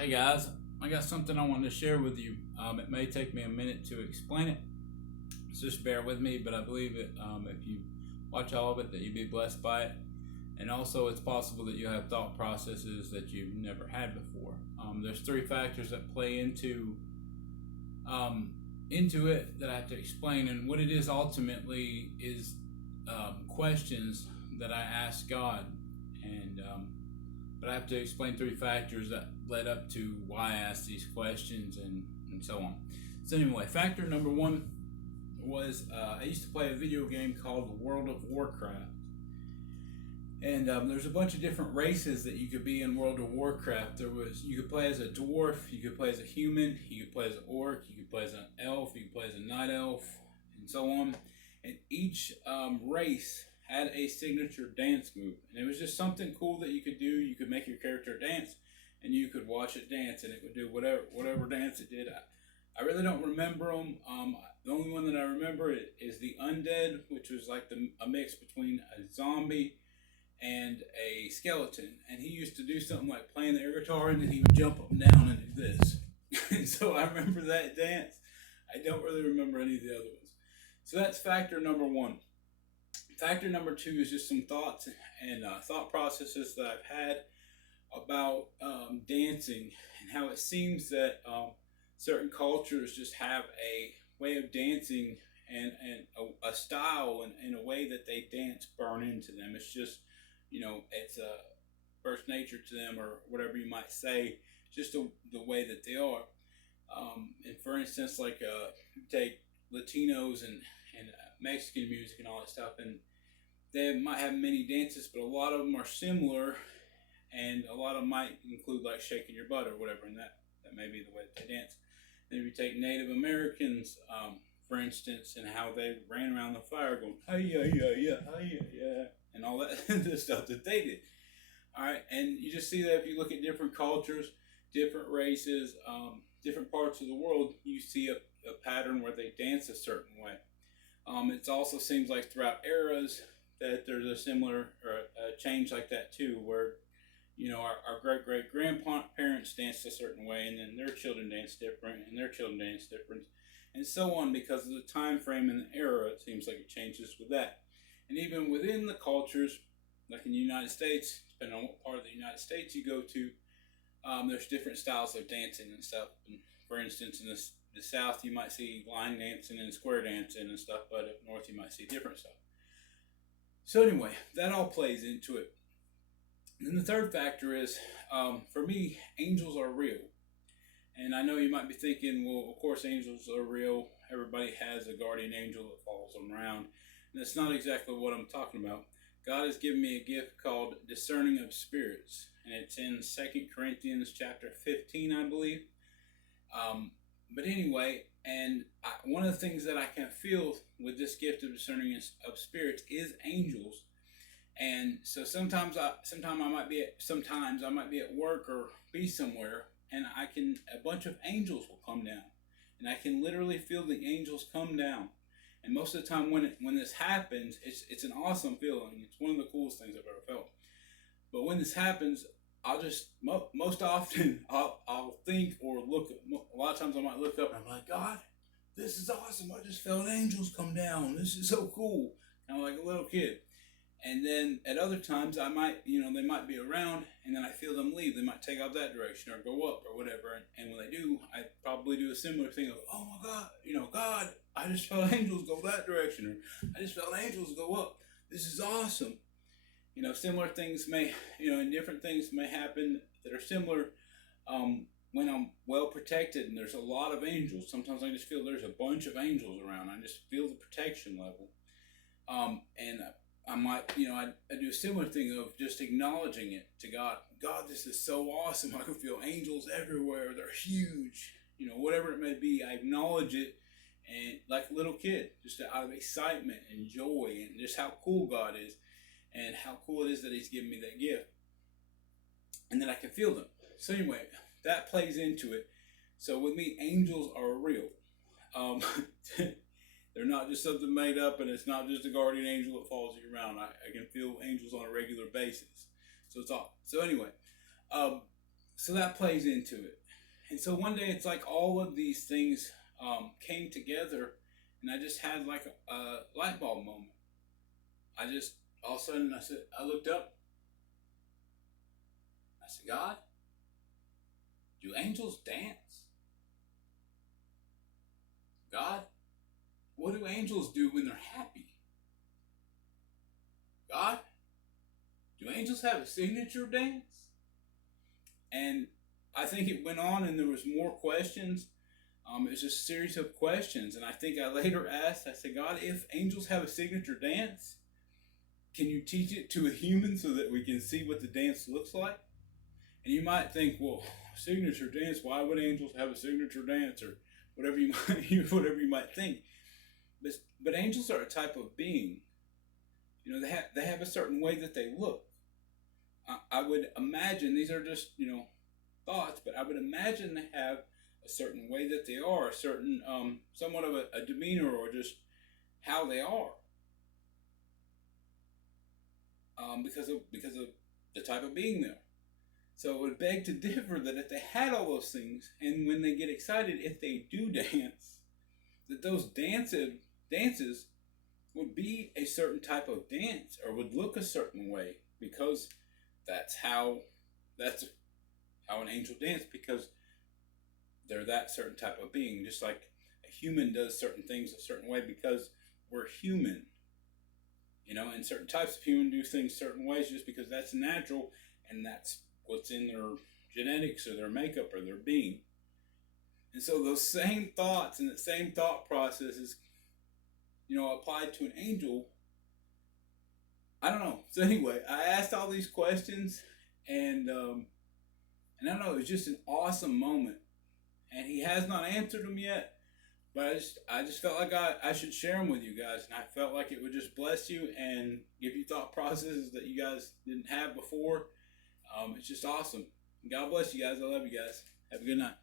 Hey guys, I got something I wanted to share with you. It may take me a minute to explain it, so just bear with me. But I believe it. If you watch all of it, that you'll be blessed by it, and also it's possible that you have thought processes that you've never had before. There's three factors that play into it that I have to explain, and what it is ultimately is questions that I ask God, and but I have to explain three factors that led up to why I asked these questions and so on. So anyway, factor number one was I used to play a video game called World of Warcraft. And there's a bunch of different races that you could be in World of Warcraft. You could play as a dwarf, you could play as a human, you could play as an orc, you could play as an elf, you could play as a night elf, and so on. And each race had a signature dance move, and it was just something cool that you could do. You could make your character dance, and you could watch it dance, and it would do whatever dance it did. I really don't remember them. The only one that I remember is the undead, which was like a mix between a zombie and a skeleton, and he used to do something like playing the air guitar, and then he would jump up and down and do this. And so I remember that dance. I don't really remember any of the other ones. So that's factor number one. Factor number two is just some thoughts and thought processes that I've had about dancing, and how it seems that certain cultures just have a way of dancing and a style and a way that they dance burn into them. It's just, it's first nature to them, or whatever you might say, just the way that they are. And for instance, like take Latinos and Mexican music and all that stuff, and they might have many dances, but a lot of them are similar, and a lot of them might include like shaking your butt or whatever, and that may be the way that they dance. Then if you take Native Americans, for instance, and how they ran around the fire going, hey, yeah, and all that the stuff that they did. All right, and you just see that if you look at different cultures, different races, different parts of the world, you see a pattern where they dance a certain way. It also seems like throughout eras that there's a similar or a change like that too, where our great grandparents danced a certain way, and then their children dance different, and their children dance different, and so on, because of the time frame and the era. It seems like it changes with that. And even within the cultures, like in the United States, depending on what part of the United States you go to, there's different styles of dancing and stuff. And for instance, in the South, you might see line dancing and square dancing and stuff, but up north, you might see different stuff. So anyway, that all plays into it. And the third factor is, for me, angels are real. And I know you might be thinking, well, of course angels are real. Everybody has a guardian angel that follows them around. And that's not exactly what I'm talking about. God has given me a gift called discerning of spirits. And it's in 2 Corinthians chapter 15, I believe. But anyway, and one of the things that I can feel with this gift of discerning of spirits is angels. And so sometimes I might be at work or be somewhere, and a bunch of angels will come down, and I can literally feel the angels come down. And most of the time when this happens, it's an awesome feeling. It's one of the coolest things I've ever felt. But when this happens, I'll just most often I'll think or look. A lot of times I might look up and I'm like, God, this is awesome. I just felt angels come down. This is so cool. Kind of like a little kid. And then at other times I might, they might be around, and then I feel them leave. They might take off that direction or go up or whatever. And when they do, I probably do a similar thing of, oh my God, God, I just felt angels go that direction, or I just felt angels go up. This is awesome. Similar things and different things may happen that are similar when I'm well protected and there's a lot of angels. Sometimes I just feel there's a bunch of angels around. I just feel the protection level. And I might, I do a similar thing of just acknowledging it to God. God, this is so awesome. I can feel angels everywhere. They're huge. Whatever it may be, I acknowledge it, and like a little kid, just out of excitement and joy, and just how cool God is, and how cool it is that He's given me that gift, and then I can feel them. So anyway, that plays into it. So with me, angels are real. They're not just something made up, and it's not just a guardian angel that follows you around. I can feel angels on a regular basis. So it's all. So anyway, So that plays into it. And so one day it's like all of these things came together, and I just had like a light bulb moment. I just all of a sudden I looked up. I said, God, do angels dance? God, what do angels do when they're happy? God, do angels have a signature dance? And I think it went on, and there was more questions. It was just a series of questions, and I think I later asked, I said, God, if angels have a signature dance, can you teach it to a human so that we can see what the dance looks like? And you might think, well, signature dance, why would angels have a signature dance, or whatever you might whatever you might think. But angels are a type of being. You know, they have a certain way that they look. I would imagine, these are just, thoughts, but I would imagine they have a certain way that they are, a certain somewhat of a demeanor, or just how they are, because of the type of being there. So it would beg to differ that if they had all those things, and when they get excited, if they do dance, that those dances would be a certain type of dance, or would look a certain way, because that's how an angel dance, because they're that certain type of being, just like a human does certain things a certain way because we're human. And certain types of human do things certain ways just because that's natural, and that's what's in their genetics or their makeup or their being. And so those same thoughts and the same thought processes, applied to an angel. I don't know. So anyway, I asked all these questions, and I don't know, it was just an awesome moment. And he has not answered them yet, but I just felt like I should share them with you guys, and I felt like it would just bless you and give you thought processes that you guys didn't have before. It's just awesome. God bless you guys. I love you guys. Have a good night.